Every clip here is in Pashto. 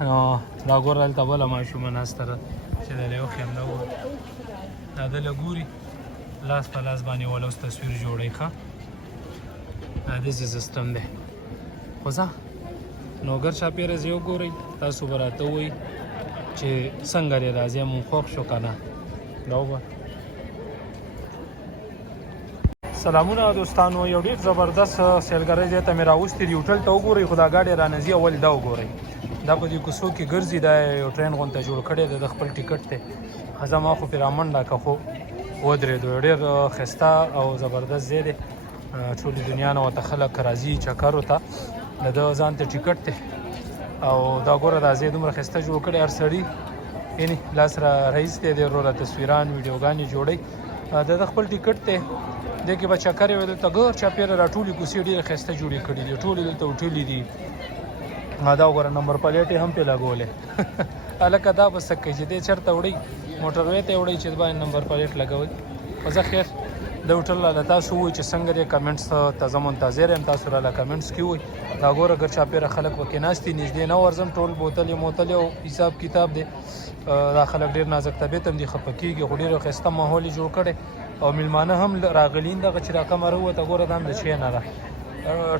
نو دا ګوره دلته بله ماشومه ناسته ده چې د یوخې همدا وګوره دا دله ګوري لاس په لاس باندې وله اوس تصویر جوړوي ښه دا داسې سیسټم دی خو ځه نو ګر چاپېره زه وګورئ تاسو به راته ووایئ چې څنګه دی راځي مونږ خوښ شو که نه دا وګوره سلامونه دوستانو یو ډېر زبردست سیلګرۍ ځای ته مې راوستي دي هوټل ته وګورئ خو دا ګاډی رانه ځي اول دا وګورئ دا په دې کوڅو کې ګرځي دا یو ټرین غونته جوړ کړی دی د خپل ټیکټ دی ښه ما خو پرې رامنډه که خو ودرېدو ډېر ښایسته او زبردست ځای دی ټولې دنیا نه ورته خلک راځي چکرو ته د ده ځان ته ټیکټ دی او دا ګوره دا ځای دومره ښایسته جوړ کړی هر سړي یعنې لاس را رئیس دی دی وروره تصویران ویډیوګانې جوړوي د خپل ټیکټ دی دې کې به چکر یې دلته ګر چاپېره را ټولې کوڅې ډېرې ښایسته جوړې کړي دي ټولې دلته هوټلې دي دا وګوره نمبر پلیټ یې هم پرې لګولې هلکه دا به څه کوي چې دی چېرته وړئ موټروی ته یې وړئ چې باندې نمبر پلیټ لګوئ خو زه خیر د هوټل راله تاسو ووایئ چې څنګه دی کمنټس ته زه منتظر یم تاسو راله کمنټس کې ووایئ دا ګوره ګر چاپېره خلک پکې ناست دي نږدې نه ورځم ټول بوتل یې موتل او حساب کتاب دی دا خلک ډېر نازک طبیعت هم دي خفه کېږي خو ډېر ښایسته ماحول یې جوړ کړی او میلمانه هم راغلي دغه چې راکمه راووته ګوره دا هم د چای نه ده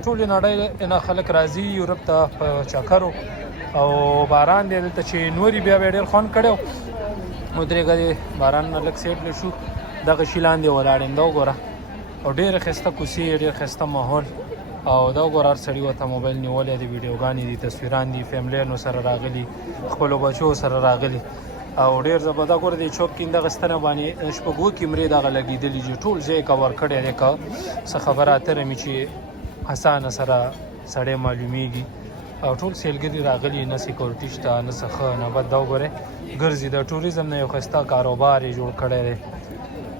ټولې نړۍ نه خلک راځي یورپ ته په چکرو او باران دی دلته چې نوري بیا به ډېر خوند کړی ودرېږه دی باران نه لږ سیټ شو دغه شي لاندې ولاړ یم دا وګوره او ډېره ښایسته کوڅې ډېر ښایسته ماحول او دا وګوره هر سړي ورته موبایل نیولی دی ویډیوګانې دي تصویران دي فیملیانو سره راغلي خپلو بچو سره راغلي او ډېر زبردست ګوره دې چوک کې دغه ستنه باندې شپږو کیمرې دغه لګېدلي دي ټول ځای کور کړی دی که څه خبره اتره مې چې اسانه سره سړی معلومیږي او ټول سیلګري راغلي نه سیکورټي شته نه څه ښه نه بد دا وګورئ ګرځي د ټوریزم نه یو ښایسته کاروبار یې جوړ کړی دی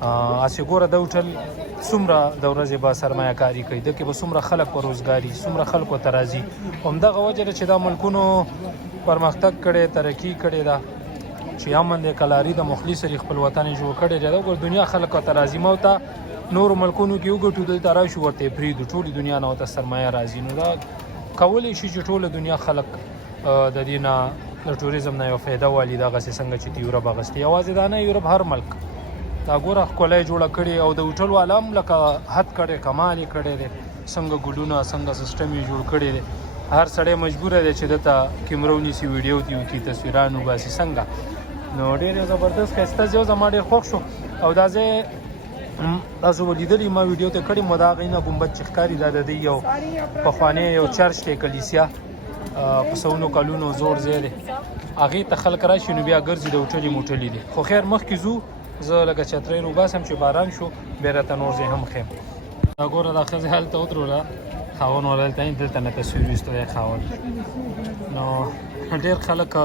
هسې ګوره د هوټل څومره د ورځې به سرمایه کاري کوي دلته به څومره خلک په روزګاري څومره خلکو ته راځي همدغه وجه ده چې دا ملکونو پرمختګ کړی ترقي کړې ده چې امن دی کلاري د مخلص سري خپل وطن یې جوړ کړی دی دا وګوره دنیا خلکو ته راځي ما ورته نورو ملکونو کې وګټو دلته راشو ورته یې پرېږدو ټولې دنیا نه ورته سرمایه راځي نو دا کولی شي چې ټوله دنیا خلک د دې نه د ټوریزم نه یو فایده والي دغسې څنګه چې د یورپ اخیستې یوازې دا نه یورپ هر ملک دا ګوره ښکلی جوړه کړې او د هوټل والا هم لکه حد کړی کمال یې کړی دی څنګه ګلونه څنګه سیسټم یې جوړ کړی دی هر سړی مجبوره دی چې دلته کیمره ونیسي ویډیو دې وکړي تصویران وباسي څنګه نو ډېر یو زبردست ښایسته ځای زما ډېر خوښ شو او دا ځای تاسو به لیدلي ما ویډیو ته کړې مو د هغې نه ګمبد چې ښکاري دا د دې یو پخوانی یو چرچ دی کلیسیا په سلونو کلونو زوړ ځای دی هغې ته خلک راشي نو بیا ګرځي د هوټلې موټلې دي خو خیر مخکې ځو زه لکه چترۍ روباسم چې باران شو بیا راته نور ځای هم ښیم دا ګوره دا ښځه هلته ودروله خاوند والا دلته دلته نه تصویر ویستو دی خاوند نو ډېر خلک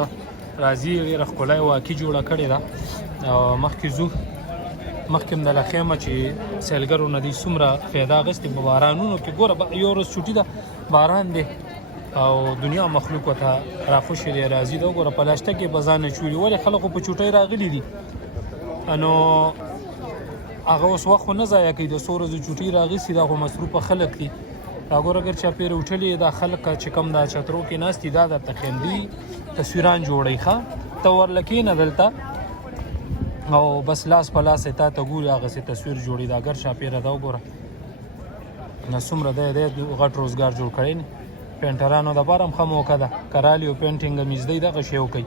راځي ډېره ښکلی واقع جوړه کړې ده او مخکې ځو مخکې هم دله خیمه چې سیلګرو نه دوی څومره فایده اخیستې په بارانونو کې ګوره یو ورځ چوټي ده باران دی او دنیا مخلوق ورته راخوشې دی راځي ده وګوره په لاشته کې به ځان چولي ولې خلکو په چوټۍ راغلي دي نو هغه اوس وخت خو نه ضایع کوي د څو ورځو چوټۍ راغیستې دا خو مصروفه خلک دي دا ګوره اګر چاپېره هوټل یې دا خلک چې کوم دا چترو کې ناست دي دا درته خیندي تصویران جوړوي ښه ته ورله کښېنه دلته او بس لاس په لاس یې تا ته ګوري هغسې تصویر جوړي دا اګر چاپېره دا وګوره نه څومره دی غټ روزګار جوړ کړی نه پینټرانو دپاره هم ښه موقع ده که رالي او پینټینګ هم زده دغه شی وکوي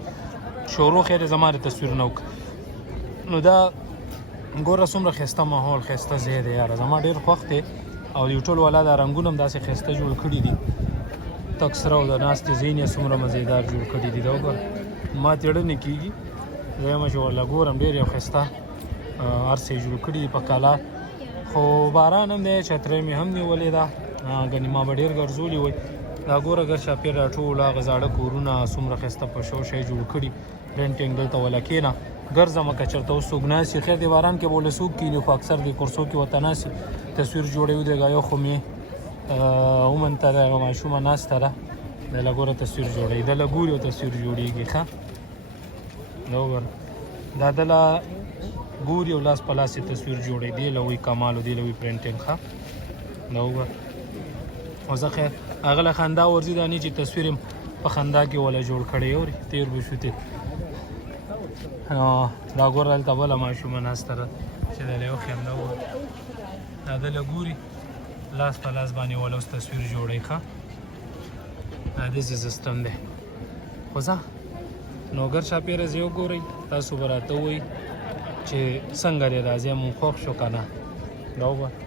شروع خیر یې زما د تصویر نه وکړه نو دا ګوره څومره ښایسته ماحول ښایسته ځای دی یاره زما ډېر خوښ دی او د هوټل والا دا رنګونه هم داسې ښایسته جوړ کړي دي تک سره او د ناستې ځای یې څومره مزیدار جوړ کړي دي دا وګوره ما تېړه کېږي دویمه چې ورله ګورم ډېر یو ښایسته هر څه یې جوړ کړي دي په کلا خو باران هم دی چترۍ مې هم نیولې ده ګنې ما به ډېر ګرځولي وی دا ګوره ګر چاپېره ټول هغه زاړه کورونه څومره ښایسته په شو شی جوړ کړي پینټینګ دلته وله کښېنه ګرځمه که چېرته اوس څوک ناست خیر د باران کې به ولې څوک کښېني خو اکثر د کورسو کې ورته ناست تصویر جوړوي ودرېږه یو خو مې ومنته ده هغه ماشومه ناسته ده دله ګوره تصویر جوړوي دله ګوري او تصویر جوړېږي ښه دا وګوره دا دله ګوري او لاس په لاس یې تصویر جوړوي دی له وایي کمال او دی له وایي پرنټینګ ښه دا وګوره او زه خیر هغه له خندا ورځي دا نه چې تصویر یې په خندا کې ولا جوړ کړی اوري تیر به شو ته دا ګور دلته بله ماشومه ناسته ده چې د یو خیم نه و دا دله ګوري لاس په لاس باندې ولا اوس تصویر جوړی ښه دا داسې سیسټم دی خو ځه نوګر چاپېره ځای وګورئ تاسو به راته ووایئ چې څنګه دی راځئ مونږ خوښ شو که نه دا وګوره